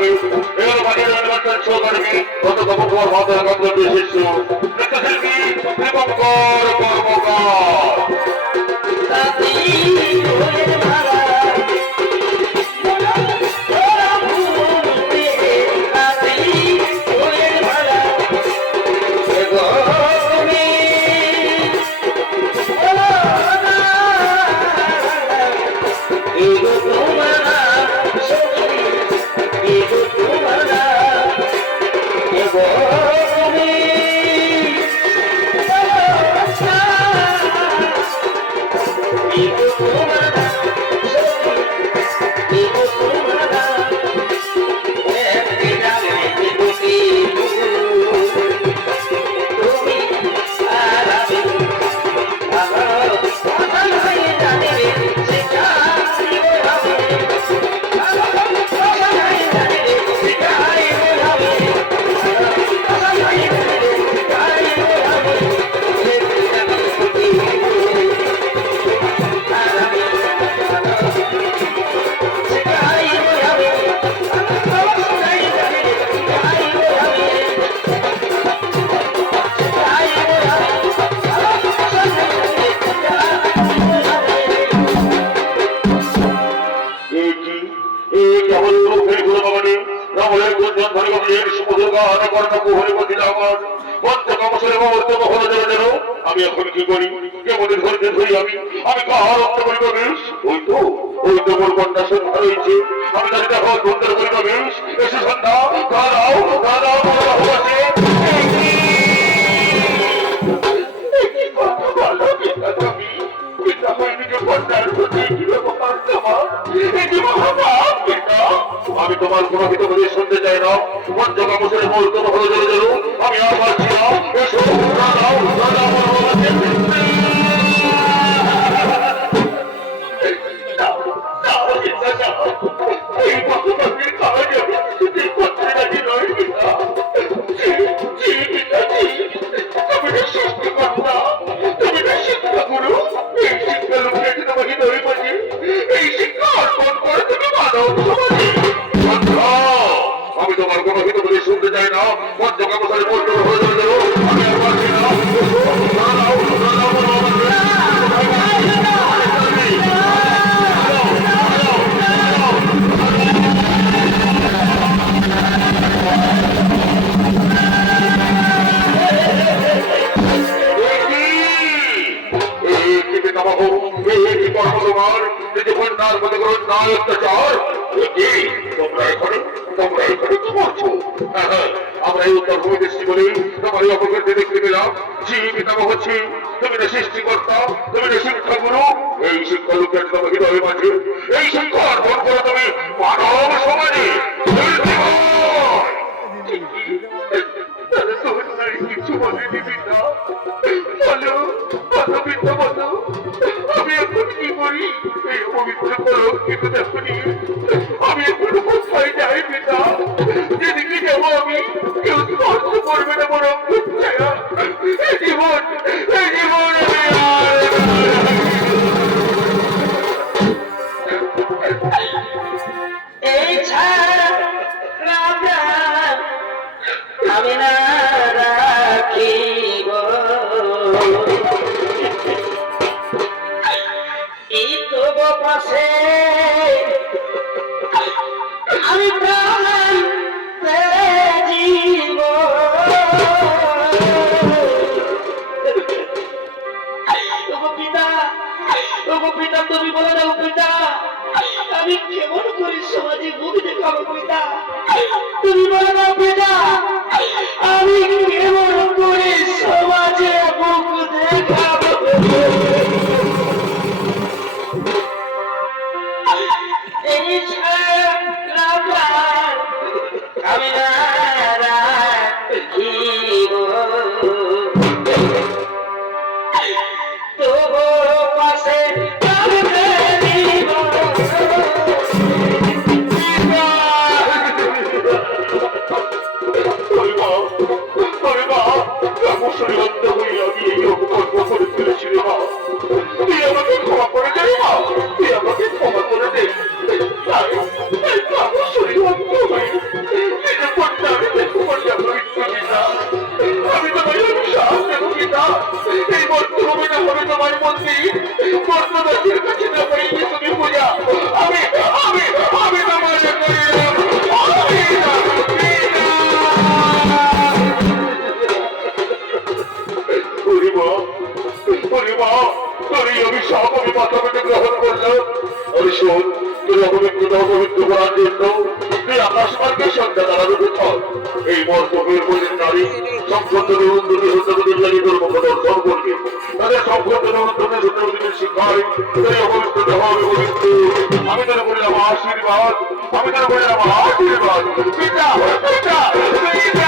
భావిస్తూ ఏడు పదిహేడు రెండు వందల చూడడానికి కొత్త గొప్ప కోరు మాత్రం గొప్ప చేసేస్తూ నృత్యశిల్పి త్రిపం కోరు కోరు জলে যেন আমি এখন কি করি? ধরি আমি? আমি বেশ ওই তো ওই তো কন্যা সন্ধ্যা রয়েছে। আমি দেখো বেশ এসে সন্ধ্যা, দাঁড়াও দাঁড়াও আমি তোমার কোনো বলে শুনতে চাই না। পঞ্চম বছরের মূল কোনো আমি আর আমি তোমার শুনতে চাই না। পঞ্চম অবসরে বলতে হয়ে পারছি না। বলি পেলাম জীবিতাম হচ্ছে তুমি না কিছু বলো কত পিতা বলো আমি এখন কি করি? এই করো কিন্তু দেখো নি দাও পিতা আমি মার্গে সন্ধ্যা দাঁড়াবে কোথাও এই মর্তবের বলেন নারী এই অপবিত্রতা হবে পবিত্র আমি তোর বললাম আশীর্বাদ, আমি তোর বললাম আশীর্বাদ। পিতা পিতা।